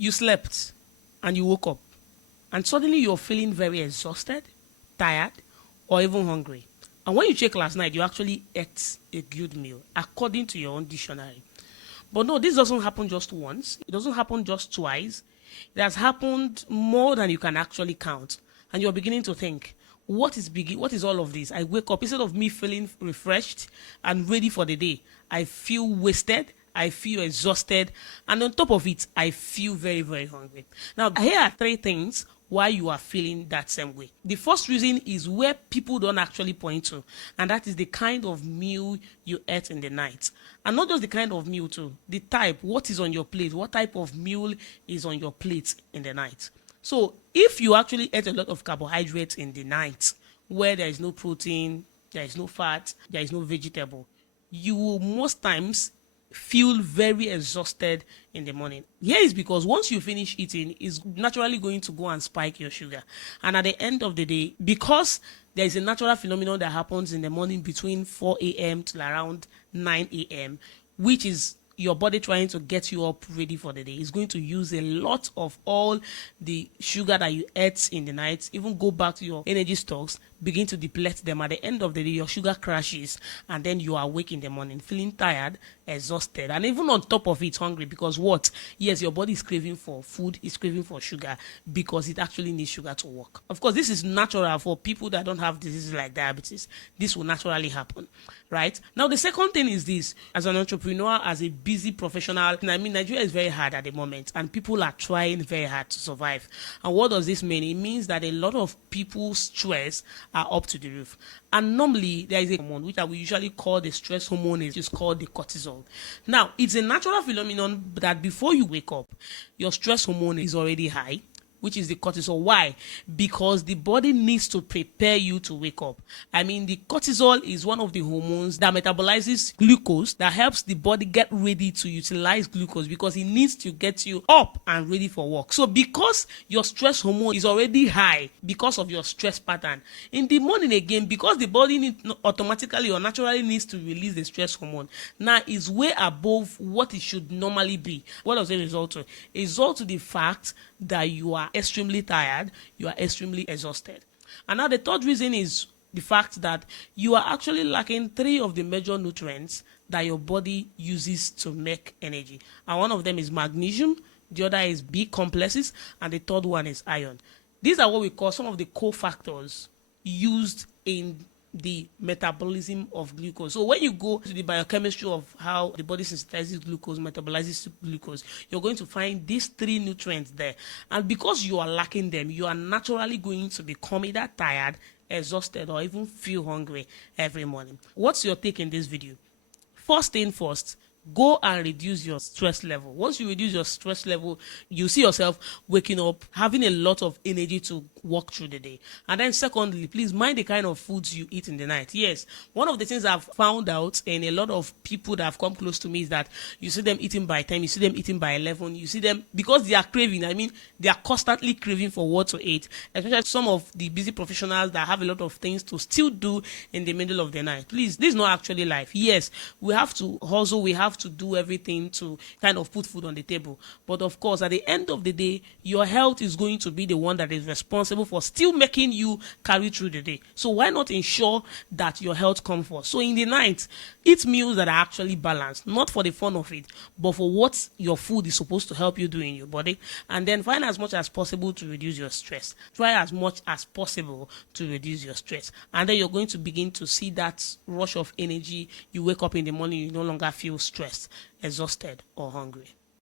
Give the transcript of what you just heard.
you slept and you woke up and suddenly you're feeling very exhausted, tired, or even hungry. And when you check last night, you actually ate a good meal according to your own dictionary. But no, this doesn't happen just once. It doesn't happen just twice. It has happened more than you can actually count. And you're beginning to think, what is all of this? I wake up, instead of me feeling refreshed and ready for the day, I feel wasted, I feel exhausted, and on top of it, I feel very, very hungry. Now, here are three things why you are feeling that same way. The first reason is where people don't actually point to, and that is the kind of meal you ate in the night. And not just the kind of meal too, the type, what is on your plate, what type of meal is on your plate in the night. So if you actually ate a lot of carbohydrates in the night, where there is no protein, there is no fat, there is no vegetable, you will most times feel very exhausted in the morning. Here is because once you finish eating, it's naturally going to go and spike your sugar. And at the end of the day, because there is a natural phenomenon that happens in the morning between 4 a.m. till around 9 a.m., which is your body trying to get you up ready for the day, is going to use a lot of all the sugar that you ate in the night, even go back to your energy stocks, begin to deplete them. At the end of the day, your sugar crashes, and then you are awake in the morning feeling tired, exhausted, and even on top of it, hungry. Because what? Yes, your body is craving for food, is craving for sugar, because it actually needs sugar to work. Of course, this is natural for people that don't have diseases like diabetes. This will naturally happen, right? Now, the second thing is this: as an entrepreneur, as a busy professional, I mean, Nigeria is very hard at the moment, and people are trying very hard to survive. And what does this mean? It means that a lot of people's stress are up to the roof. And normally, there is a hormone which we usually call the stress hormone, is called the cortisol. Now, it's a natural phenomenon that before you wake up, your stress hormone is already high, which is the cortisol. Why? Because the body needs to prepare you to wake up. I mean, the cortisol is one of the hormones that metabolizes glucose, that helps the body get ready to utilize glucose, because it needs to get you up and ready for work. So because your stress hormone is already high because of your stress pattern, in the morning again, because the body automatically or naturally needs to release the stress hormone, now is way above what it should normally be. What does it result to? It results to the fact that you are extremely tired, you are extremely exhausted. And now the third reason is the fact that you are actually lacking three of the major nutrients that your body uses to make energy. And one of them is magnesium, the other is B complexes, and the third one is iron. These are what we call some of the cofactors used in the metabolism of glucose. So when you go to the biochemistry of how the body synthesizes glucose, metabolizes glucose, you're going to find these three nutrients there. And because you are lacking them, you are naturally going to become either tired, exhausted, or even feel hungry every morning. What's your take in this video? First thing first, go and reduce your stress level. Once you reduce your stress level, you see yourself waking up, having a lot of energy to walk through the day. And then secondly, please mind the kind of foods you eat in the night. Yes, one of the things I've found out in a lot of people that have come close to me is that you see them eating by 10, you see them eating by 11, you see them, because they are craving, I mean, they are constantly craving for what to eat, especially some of the busy professionals that have a lot of things to still do in the middle of the night. Please, this is not actually life. Yes, we have to hustle, we have to do everything to kind of put food on the table. But of course, at the end of the day, your health is going to be the one that is responsible for still making you carry through the day. So why not ensure that your health comes first? So in the night, eat meals that are actually balanced, not for the fun of it, but for what your food is supposed to help you do in your body. And then find as much as possible to reduce your stress. Try as much as possible to reduce your stress. And then you're going to begin to see that rush of energy. You wake up in the morning, you no longer feel stressed, exhausted, or hungry.